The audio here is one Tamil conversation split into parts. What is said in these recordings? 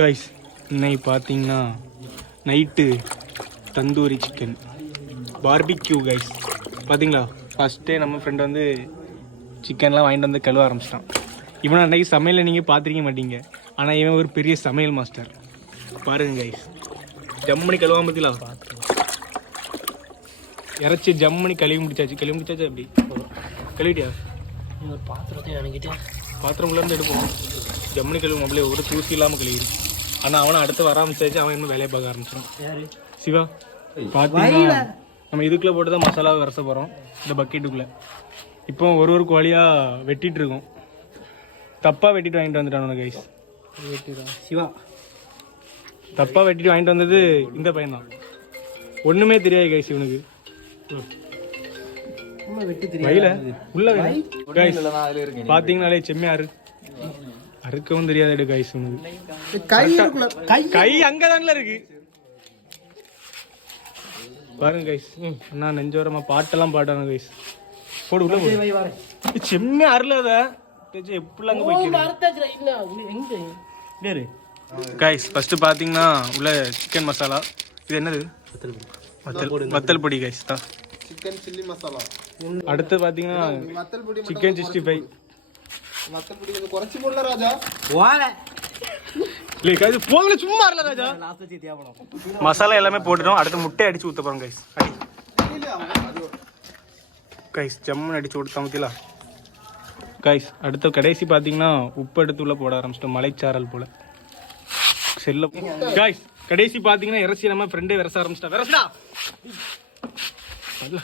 கைஸ் இன்னைக்கு பார்த்தீங்கன்னா night tandoori chicken barbecue guys பார்த்தீங்களா ஃபஸ்ட்டே நம்ம ஃப்ரெண்ட் வந்து சிக்கன்லாம் வாங்கிட்டு வந்து கழுவ ஆரம்பிச்சிட்டான். இவனை அன்னைக்கு சமையலை நீங்கள் பார்த்துருக்க மாட்டீங்க. ஆனால் இவன் ஒரு பெரிய சமையல் மாஸ்டர் பாருங்க கைஸ் ஜம்மனி கழுவாம பற்றிலா இறச்சி ஜம்மனி கழுவி முடிச்சாச்சு. கழுவி முடிச்சாச்சு அப்படி கழுவிட்டியா? ஒரு பாத்திரத்தை நினைக்கிட்டு பாத்திரம் இருந்து எடுப்போம். ஜம்மனி கழுவு அப்படியே ஒரு தூசி இல்லாமல் கழுவி ஆனால் அவனை அடுத்து வர ஆரம்பிச்சாச்சு அவன் இன்னும் வேலையை பார்க்க ஆரம்பிச்சிடும் சிவா பார்த்தீங்கன்னா நம்ம இதுக்குள்ளே போட்டு தான் மசாலா வரச போகிறோம் இந்த பக்கெட்டுக்குள்ளே இப்போ ஒரு ஒரு கோழியாக வெட்டிட்டு இருக்கோம். தப்பாக வெட்டிட்டு வாங்கிட்டு வந்துட்டானு கைஸ் சிவா. தப்பாக வெட்டிட்டு வாங்கிட்டு வந்தது இந்த பையன் தான் ஒன்றுமே தெரியாது கைஸ் இவனுக்கு. வயல? உள்ள செம்மையாரு அறுக்கவும் தெரியாது கைஸ் உனக்கு. கை கை கை அங்கதான்ல இருக்கு. பாருங்க கைஸ் அண்ணா நெஞ்சோரமா பாட்டெல்லாம் பாட்டாங்க கைஸ் போடு உள்ள போடு. செம்ம அருளாத எப்படிலாம் அங்க போய்க்கிறேன் கைஸ் ஃபர்ஸ்ட் பாத்தீங்கன்னா உள்ள சிக்கன் மசாலா இது என்னது? வத்தல் வத்தல் பொடி கைஸ் தான் சிக்கன் சில்லி மசாலா அடுத்து பாத்தீங்கன்னா சிக்கன் சிக்ஸ்டி ஃபைவ் வத்தல் பொடி கொஞ்சம் குறைச்சி போடல ராஜா. வாழ இல்லை கைஸ் போகல சும்மா இருல ராஜா. லாஸ்ட் வச்சு தேவலாம். மசாலா எல்லாமே போட்டுட்டோம். அடுத்து முட்டை அடிச்சு ஊத்த போறோம் கைஸ் கைஸ் ஜம்முன்னு அடிச்சு கொடுத்தா முத்திலா கைஸ் அடுத்த கடைசி பார்த்தீங்கன்னா உப்பு எடுத்து உள்ள போட ஆரம்பிச்சிட்டோம். மலைச்சாரல் போல. செல்ல கைஸ் கடைசி பார்த்தீங்கன்னா இறச்சி நம்ம ஃப்ரெண்டே விரச ஆரம்பிச்சிட்டா விரசடா. வரல.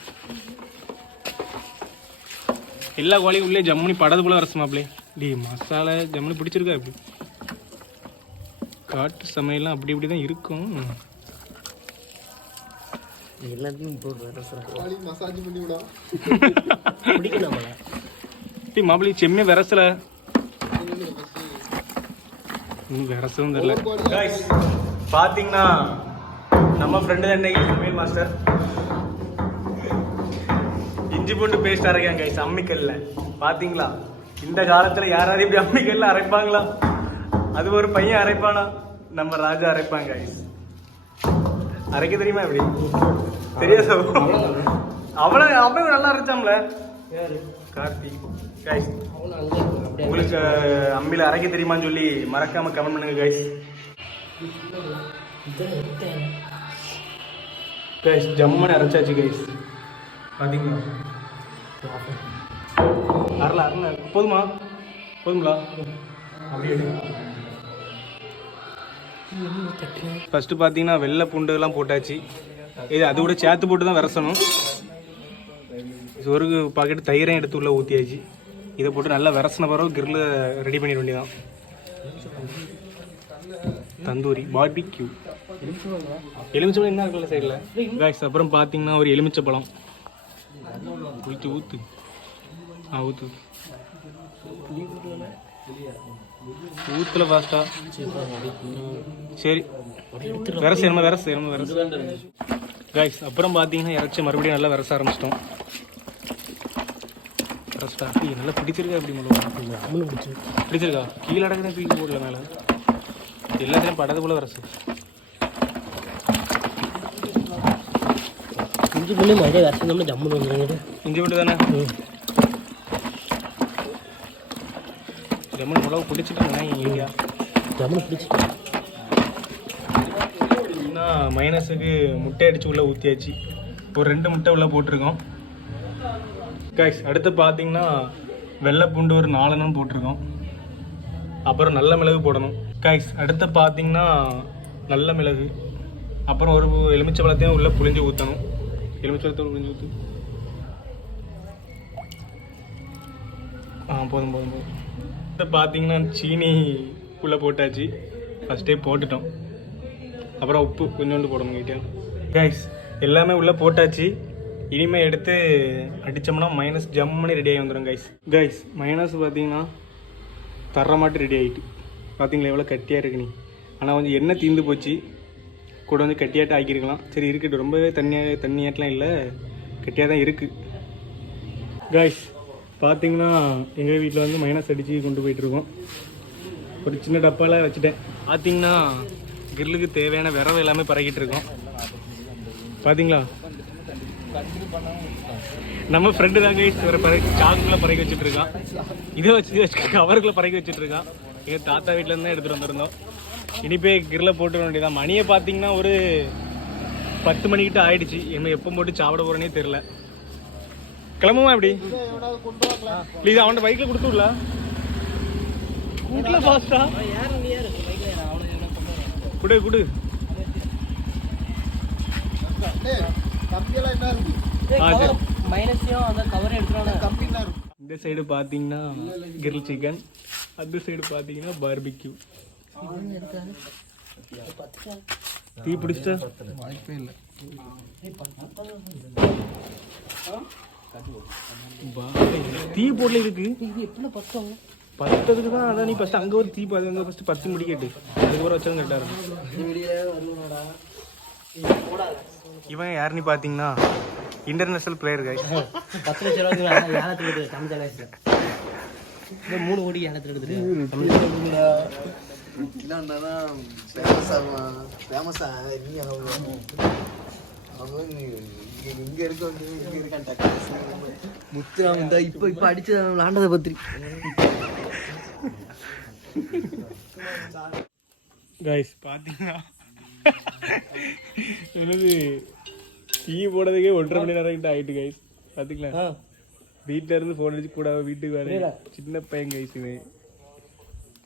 எல்லா கோழியும் உள்ளே ஜம்முனி படது போல வரசுமாப்ளே டி மசாலா ஜம்முனி பிடிச்சிருக்கா அப்படி காட்டு சமையல்லாம் அப்படி இப்படி தான் இருக்கும். எல்லாத்தையும் போட்டு ரசம் காலி மசாஜ் பண்ணி விடா பிடிக்கும் நம்மள டி மாப்பிளி செம்மே விரசல. இன்னும் விரசவும் தெரியல. பாத்தீங்கன்னா நம்ம ஃப்ரெண்டு தான் இன்னைக்கு சமையல் மாஸ்டர் இஞ்சி பூண்டு பேஸ்ட் அரைக்காங்க கைஸ் அம்மிக்கல்ல. பாத்தீங்களா? இந்த காலத்துல யாராவது இப்படி அம்மிக்கல்ல அரைப்பாங்களா? அது ஒரு பையன் அரைப்பானா? நம்ம ராஜா அரைப்பாங்க கைஸ் அரைக்க தெரியுமா எப்படி தெரியாது அவ்வளவு அவன் நல்லா அரைச்சாம்ல? கார்த்தி. கைஸ் உங்களுக்கு அம்மில அரைக்க தெரியுமான்னு சொல்லி மறக்காம கமெண்ட் பண்ணுங்க கைஸ் கைஸ் ஜம்மன் அரைச்சாச்சு கைஸ் பாத்தீங்களா? அரல அரல போதுமா? போதுங்களா ஃபஸ்ட்டு பார்த்தீங்கன்னா வெள்ளை பூண்டு போட்டாச்சு. இது அது கூட சேர்த்து போட்டு தான் விரசணும். இது ஒரு பாக்கெட் தயிரையும் எடுத்து உள்ள ஊற்றியாச்சு இதை போட்டு நல்லா விரசின பிறகு கிரில்ல ரெடி பண்ணிட வேண்டியதான் தந்தூரி பார்பிக்யூ எலுமிச்சம்பழம் என்ன இருக்குல்ல சைடில் அப்புறம் பார்த்தீங்கன்னா ஒரு எலுமிச்சை பழம். ஊற்றி ஊற்று ஆ ஊற்று ஊத்துல ஃபாஸ்டா சரி விரசு என்ன விரசு என்ன விரசு கைஸ் அப்புறம் பார்த்தீங்கன்னா இறச்சி மறுபடியும் நல்லா விரச ஆரம்பிச்சிட்டோம். விரஸ்டா நல்லா பிடிச்சிருக்கா பிடிச்சி பிடிச்சிருக்கா. கீழே அடக்குதான் தூக்கி போடல மேலே. எல்லாத்தையும் படது போல விரசு. இஞ்சி பண்ணி மறுபடியும் ரசம் நம்ம ஜம்முன்னு வந்துருங்க இஞ்சி தானே? லெமன் மிளகு பிடிச்சிட்டாங்க பிடிச்சி இன்னும் மைனஸுக்கு முட்டை அடிச்சு உள்ள ஊற்றியாச்சு ஒரு ரெண்டு முட்டை உள்ள போட்டிருக்கோம். கைஸ் அடுத்து பார்த்தீங்கன்னா வெள்ளை பூண்டு ஒரு நாலெண்ணம் போட்டிருக்கோம். அப்புறம் நல்ல மிளகு போடணும். கைஸ் அடுத்து பார்த்தீங்கன்னா நல்ல மிளகு. அப்புறம் ஒரு எலுமிச்சை பழத்தையும் உள்ள புளிஞ்சு ஊற்றணும் எலுமிச்சை பழத்தை புளிஞ்சு ஊற்று ஆ போதும் போதும் போதும். அடுத்து பார்த்தீங்கன்னா சீனி உள்ளே போட்டாச்சு. ஃபஸ்ட்டே போட்டுட்டோம். அப்புறம் உப்பு கொஞ்சோண்டு போடணும் கிட்டே கைஸ் எல்லாமே உள்ளே போட்டாச்சு. இனிமேல் எடுத்து அடித்தோம்னா மைனஸ் ஜம்முன்னு ரெடி ஆகி வந்துடும் கைஸ் கைஸ் மைனஸ் பார்த்தீங்கன்னா தர மாட்டு ரெடி ஆகிட்டு பார்த்தீங்களா எவ்வளோ கட்டியாக இருக்கு நீ. ஆனால் கொஞ்சம் எண்ணெய் தீந்து போச்சு. கூட வந்து கட்டியாட்டம் ஆக்கியிருக்கலாம். சரி இருக்கட்டும். ரொம்பவே தண்ணியாக தண்ணியாட்டலாம் இல்லை. கட்டியாக தான் இருக்குது காய்ஸ் பார்த்தீங்கன்னா எங்கள் வீட்டில் வந்து மைனஸ் அடித்து கொண்டு போயிட்டுருக்கோம். ஒரு சின்ன டப்பால வச்சுட்டேன். பார்த்தீங்கன்னா கிரில்லுக்கு தேவையான விரவு எல்லாமே பறக்கிட்டு இருக்கோம் பார்த்தீங்களா நம்ம ஃப்ரெண்டு தாங்க ஒரு பறை சாக்குள்ள பறக்க வச்சுட்டு இருக்கான். இதை வச்சு வச்சு கவருக்குள்ள பறக்க வச்சுட்டு இருக்கான். எங்கள் தாத்தா வீட்டிலேருந்து தான் எடுத்துகிட்டு வந்திருந்தோம். இனிப்பே கிரில்ல போட்டு வேண்டியதான் மணியை பார்த்தீங்கன்னா ஒரு பத்து மணிக்கிட்ட ஆயிடுச்சு. என்ன எப்போ போட்டு சாப்பிட போறேனே தெரில கிளம்புமா எப்படி? ப்ளீஸ் அவன் பைக்கில் கொடுத்து விடல? கூட்டில் ஃபாஸ்டா குடு குடு. இந்த சைடு பார்த்தீங்கன்னா கிரில் சிக்கன் அந்த சைடு பார்த்தீங்கன்னா பார்பிக்யூ தீ பிடிச்சிட்டா வாய்ப்பே இல்லை தீ போடல இருக்கு பத்ததுக்கு தான் அதான் நீ ஃபஸ்ட்டு அங்கே ஒரு தீ பாது அங்கே ஃபஸ்ட்டு பத்து முடிக்கட்டு அதுக்கு ஒரு வச்சாலும் கரெக்டாக இருக்கும். இவன் யாருன்னு பார்த்தீங்கன்னா இன்டர்நேஷனல் பிளேயர் காய் மூணு கோடி ஏலத்தில் எடுத்துட்டு தமிழ் இல்லாண்டாதான் ஃபேமஸ் ஆகும் ஃபேமஸ் நீ ஆகும் அவன் இங்க இங்க இருக்க வந்து இங்க இருக்கான் முத்துராம் இந்த இப்போ இப்போ அடிச்சு விளாண்டதை பத்திரி. கைஸ் பார்த்தீங்கன்னா என்னது டீ போடுறதுக்கே ஒன்றரை மணி நேரம் கிட்ட ஆயிட்டு கைஸ் பார்த்தீங்களா வீட்டில இருந்து ஃபோன் அடிச்சு கூட வீட்டுக்கு வர சின்ன பையன் கைஸ் இவன்.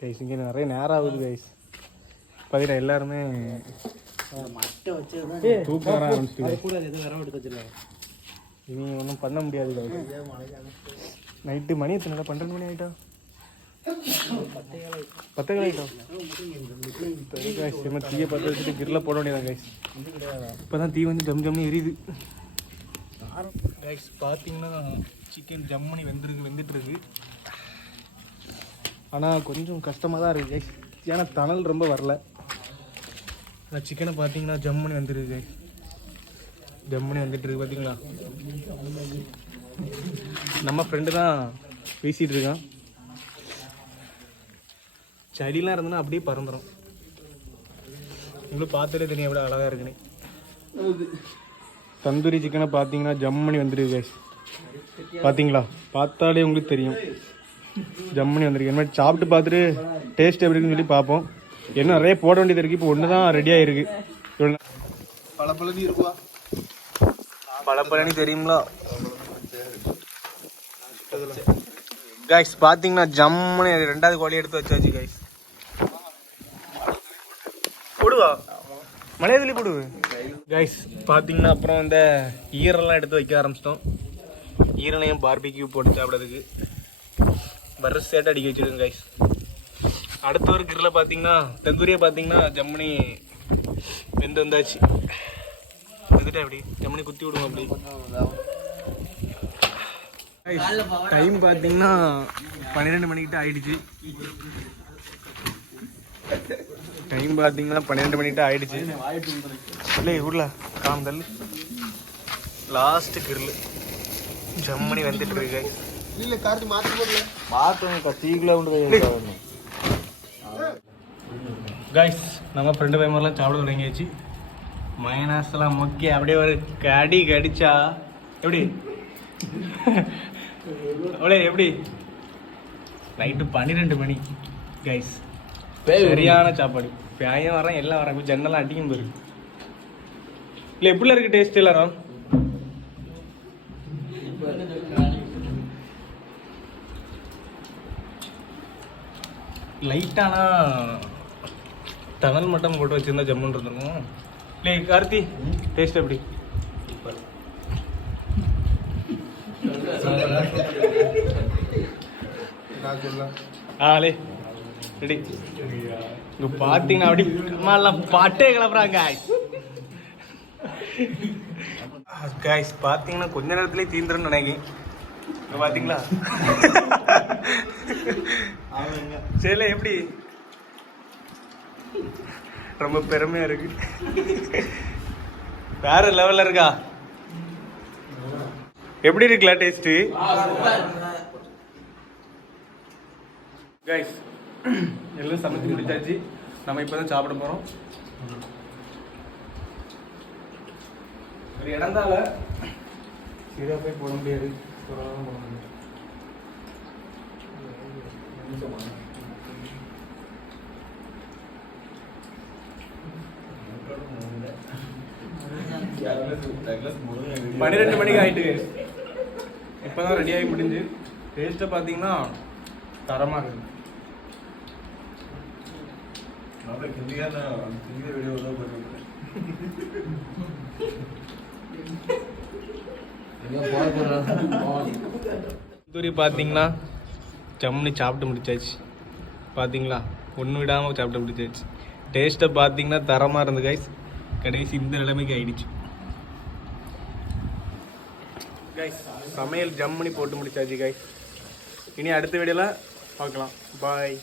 கைஸ் இங்கே நிறைய நேரம் ஆகுது கைஸ் பார்த்தீங்கன்னா எல்லாருமே தூக்கம் வர ஆரம்பிச்சிட்டு இனி ஒன்றும் பண்ண முடியாது கைஸ் நைட்டு மணி எத்தனை பன்னெண்டு மணி ஆயிட்டா? பத்தே ஆயிட்டோம் கைஸ் நம்ம தீயை பற்ற வச்சுட்டு கிரில் போட வேண்டியதான் கைஸ் இப்போ தான் தீ வந்து ஜம் ஜம்னு எரியுது. கைஸ் பார்த்தீங்கன்னா சிக்கன் ஜம்மனி வெந்திருக்கு வெந்துட்டு இருக்கு ஆனால் கொஞ்சம் கஷ்டமாக தான் இருக்குது ஏன்னா தணல் ரொம்ப வரல. ஆனால் சிக்கனை பார்த்தீங்கன்னா ஜம்மனி வந்துருக்கு ஜம்மனி வந்துட்டு இருக்கு பார்த்தீங்களா நம்ம ஃப்ரெண்டு தான் பேசிகிட்டு இருக்கான். செடிலாம் இருந்ததுன்னா அப்படியே பறந்துடும் உங்களுக்கு பார்த்தாலே தெரியும் எவ்வளோ அழகாக இருக்குன்னு. தந்தூரி சிக்கனை பார்த்தீங்கன்னா ஜம்மனி வந்துருக்கு பார்த்தீங்களா பார்த்தாலே உங்களுக்கு தெரியும். ஜம்மனி வந்திருக்கு என்ன சாப்பிட்டு பார்த்துட்டு டேஸ்ட் எப்படி இருக்குன்னு சொல்லி பார்ப்போம். இன்னும் நிறைய போட வேண்டியது இருக்குது இப்போ ஒன்று தான் ரெடியாக இருக்கு பல பல நீ இருக்குவா? பழப்பழனி தெரியுங்களா கைஸ் பார்த்தீங்கன்னா ஜம்முன்னு ரெண்டாவது கோழி எடுத்து வச்சாச்சு கைஸ் போடுவா? மலையாளி போடு. கைஸ் பார்த்தீங்கன்னா அப்புறம் இந்த ஈரெல்லாம் எடுத்து வைக்க ஆரம்பிச்சிட்டோம். ஈரணையும் பார்பிக்யூ போட்டு சாப்பிட்றதுக்கு. வரிசையாட்ட அடிக்க வச்சுருங்க கைஸ் அடுத்த ஒரு கிரில் பார்த்தீங்கன்னா தந்தூரியை பார்த்தீங்கன்னா ஜம்மனி வெந்து வந்தாச்சு. வந்துட்டேன் அப்படி ஜம்மனி குத்தி விடுவோம் அப்படி. டைம் பார்த்தீங்கன்னா பன்னிரெண்டு மணிக்கிட்ட ஆயிடுச்சு. டைம் பார்த்தீங்கன்னா பன்னிரெண்டு மணிக்கிட்ட ஆயிடுச்சு. இல்லை ஊர்ல காந்தல் லாஸ்ட் கிரில் ஜம்மணி வந்துட்டு இருக்கு இல்ல கார்த்தி மாத்தி போடல கைஸ் நம்ம ஃப்ரெண்டு பையமெல்லாம் சாப்பிட தொடங்கியாச்சு. மைனஸ்லாம் முக்கி அப்படியே ஒரு கடி கடிச்சா எப்படி? அவளே எப்படி? நைட்டு பன்னிரெண்டு மணி கைஸ் சரியான சாப்பாடு. பையன் வரேன் எல்லாம் வரேன் ஜன்னெல்லாம் அடிக்கும் போயிருக்கு இல்லை எப்படிலாம் இருக்கு டேஸ்ட் எல்லாரும்? லைட்டான டனல் மட்டும் போட்டு வச்சுருந்தா ஜம்முன்னு இருந்திருக்கும். இல்லை கார்த்தி டேஸ்ட் எப்படி? ஆலே ரெடி. இங்க பார்த்தீங்கன்னா அப்படி அம்மாலாம் பாட்டே கிளப்புறாங்க காய்ஸ் பார்த்தீங்கன்னா கொஞ்ச நேரத்துலேயே தீந்துருன்னு நினைக்கிறேன். இங்க பார்த்தீங்களா சரி எப்படி? ரொம்ப பெருமையா இருக்கு. வேற லெவல்ல இருக்கா? எப்படி இருக்குல்ல டேஸ்ட்டு கைஸ் எல்லாம் சமைச்சு முடிச்சாச்சு. நம்ம இப்போ தான் சாப்பிட போகிறோம் ஒரு இடந்தால சீராக போய் போட முடியாது. போட முடியும் பன்னிரெண்டு மணிக்கு ஆயிட்டு. இப்போதான் ரெடி ஆகி முடிஞ்சு. டேஸ்ட்டை பார்த்தீங்கன்னா தரமாக இருக்குது தூரி பார்த்தீங்கன்னா ஜம்முனி சாப்பிட்டு முடிச்சாச்சு. பார்த்தீங்களா ஒன்று விடாமல் சாப்பிட்டு முடிச்சாச்சு. டேஸ்ட்டை பார்த்தீங்கன்னா தரமாக இருந்து கைஸ் கடைசி இந்த நிலைமைக்கு ஆயிடுச்சு. கைஸ் சமையல் ஜம்முனி போட்டு முடிச்சாச்சு கைஸ் இனி அடுத்த வீடியோவில் பார்க்கலாம். பாய்